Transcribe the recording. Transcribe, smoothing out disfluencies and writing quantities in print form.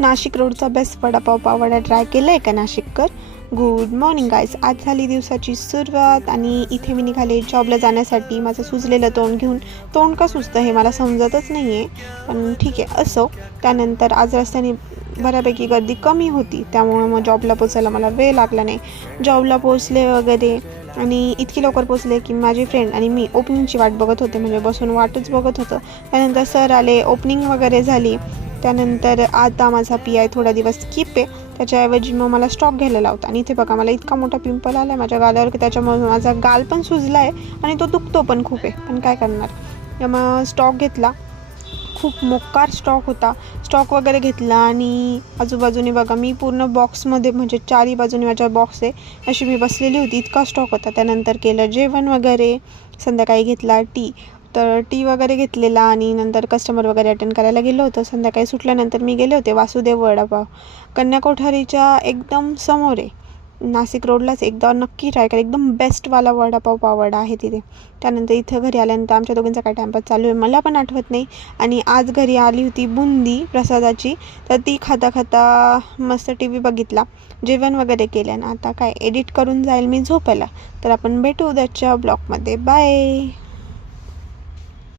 Nashik रोडचा best vada pav pav vada try केला आहे का नाशिककर? Good morning guys. आज झाली दिवसाची सुरुवात आणि इथे मी निघाले जॉबला जाण्यासाठी. माझं सुजलेलं तोंड घेऊन. तोंड का सुचतं हे मला समजतच नाही आहे, पण ठीक आहे असो. त्यानंतर आज रस्त्याने बऱ्यापैकी गर्दी कमी होती, त्यामुळं मग जॉबला पोचायला मला वेळ लागला नाही. जॉबला पोचले वगैरे आणि इतकी लवकर पोचले की माझी फ्रेंड आणि मी ओपनिंगची वाट बघत होते, म्हणजे बसून वाटच बघत होतं. त्यानंतर सर आले, ओपनिंग वगैरे झाली. त्यानंतर आता माझा PI थोडा दिवस स्किप आहे, त्याच्याऐवजी मग मला स्टॉक घ्यायला लावता. आणि इथे बघा मला इतका मोठा पिंपल आला आहे माझ्या गालावर की त्याच्यामुळे माझा गाल पण सुजला आहे आणि तो दुखतो पण खूप आहे, पण काय करणार. मग स्टॉक घेतला, खूप मोकार स्टॉक होता. स्टॉक वगैरे घेतला आणि आजूबाजूने बघा मी पूर्ण बॉक्समध्ये, म्हणजे चारी बाजूने माझ्या बॉक्स आहे अशी मी बसलेली होती, इतका स्टॉक होता. त्यानंतर केलं जेवण वगैरे, संध्याकाळी घेतला टी वगैरे घेतलेला आणि नंतर कस्टमर वगैरे अटेंड करायला गेलो होतो. संध्याकाळी सुटल्यानंतर मी गेले होते वासुदेव वडापाव, कन्या कोठारीच्या एकदम समोर आहे. नाशिक रोडलाच एकदा नक्की ट्राय करा, एकदम बेस्टवाला वडापाव पाववडा आहे तिथे. त्यानंतर इथं घरी आल्यानंतर आमच्या दोघींचा काय टाईमपास चालू आहे मला पण आठवत नाही. आणि आज घरी आली होती बुंदी प्रसादाची, तर ती खाता खाता मस्त TV बघितला, जेवण वगैरे केलं ना. आता काय एडिट करून जाईल मी झोपायला. तर आपण भेटू उद्याच्या ब्लॉगमध्ये. बाय.